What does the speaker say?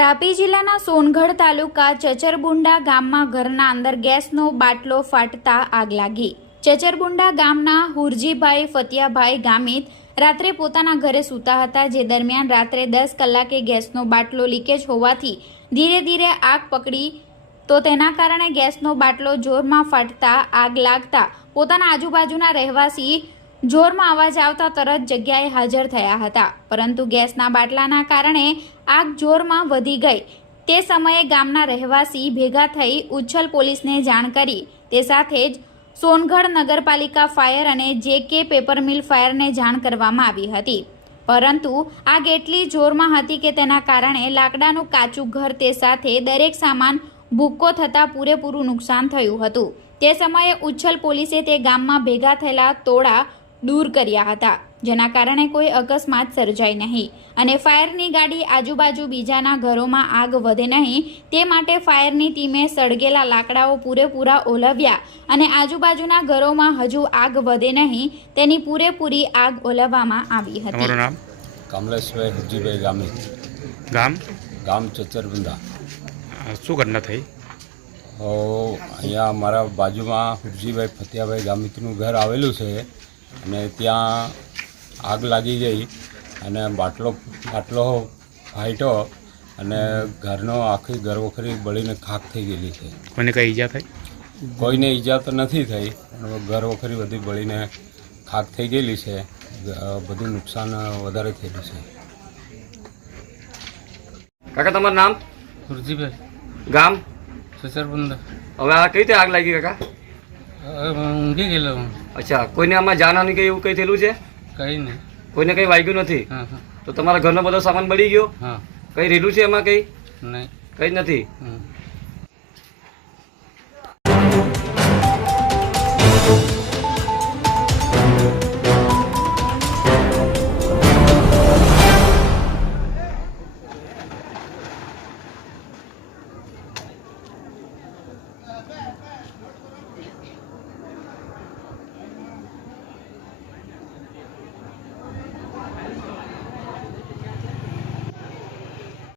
તાપી જિલ્લાના સોનગઢ તાલુકા ચચરબુંડા ગામમાં ઘરના અંદર ગેસનો બાટલો ફાટતા આગ લાગી. ચચરબુંડા ગામના હુરજીભાઈ ફતિયાભાઈ ગામિત રાત્રે પોતાના ઘરે સૂતા હતા, જે દરમિયાન રાત્રે દસ કલાકે ગેસનો બાટલો લીકેજ હોવાથી ધીરે ધીરે આગ પકડી. તો તેના કારણે ગેસનો બાટલો જોરમાં ફાટતા આગ લાગતા પોતાના આજુબાજુના રહેવાસી જોરમાં અવાજ આવતા તરત જગ્યાએ હાજર થયા હતા, પરંતુ ગેસના બાટલાના કારણે આગ જોરમાં વધી ગઈ. તે સમયે ગામના રહેવાસી ભેગા થઈ ઉચ્છલ પોલીસને જાણ કરી. તે સાથે જ સોનગઢ નગરપાલિકા ફાયર અને જે કે પેપર મિલ ફાયરને જાણ કરવામાં આવી હતી. પરંતુ આગ એટલી જોરમાં હતી કે તેના કારણે લાકડાનું કાચું ઘર તે સાથે દરેક સામાન ભૂક્કો થતાં પૂરેપૂરું નુકસાન થયું હતું. તે સમયે ઉચ્છલ પોલીસે તે ગામમાં ભેગા થયેલા તોડા દૂર કર્યા હતા. જેના કારણે કોઈ અકસ્માત સર્જાય નહીં અને ફાયરની ગાડી આજુબાજુ બીજાના ઘરોમાં આગ વધે નહીં તે માટે ફાયરની ટીમે સળગેલા લાકડાઓ પૂરેપૂરા ઓલવ્યા અને આજુબાજુના ઘરોમાં હજુ આગ વધે નહીં તેની પૂરેપૂરી આગ ઓલવવામાં આવી હતી. નામ? કમલેશભાઈ હજીભાઈ ગામી. ગામ? ગામ ચચરબુંદા શું ઘટના થઈ? અહીંયા મારા બાજુમાં હુરજીભાઈ ફતિયાભાઈ ગામિતનું ઘર આવેલું છે. અને ત્યાં આગ લાગી ગઈ અને બાટલો બાટલો ફાટ્યો અને ઘરનો આખી ઘરવખરી બળીને ખાખ થઈ ગયેલી છે. કોઈને કઈ ઈજા થઈ? કોઈને ઈજા તો નથી થઈ પણ ઘરવખરી બધી બળીને ખાક થઈ ગયેલી છે બધું નુકસાન વધારે થયેલું છે. કાકા તમારું નામ? ગામ? સસરબંદ હવે આ કઈ રીતે આગ લાગી કાકા? ઊંઘી ગયેલો હું. અચ્છા કોઈને આમાં જાનહાની કઈ એવું કઈ થયેલું છે? કઈ નહીં. કોઈને કઈ વાગ્યું નથી? હા હા. તો તમારા ઘરનો બધો સામાન બળી ગયો? હા. કઈ રેલું છે એમાં કઈ? નહીં. કઈ નથી? હમ.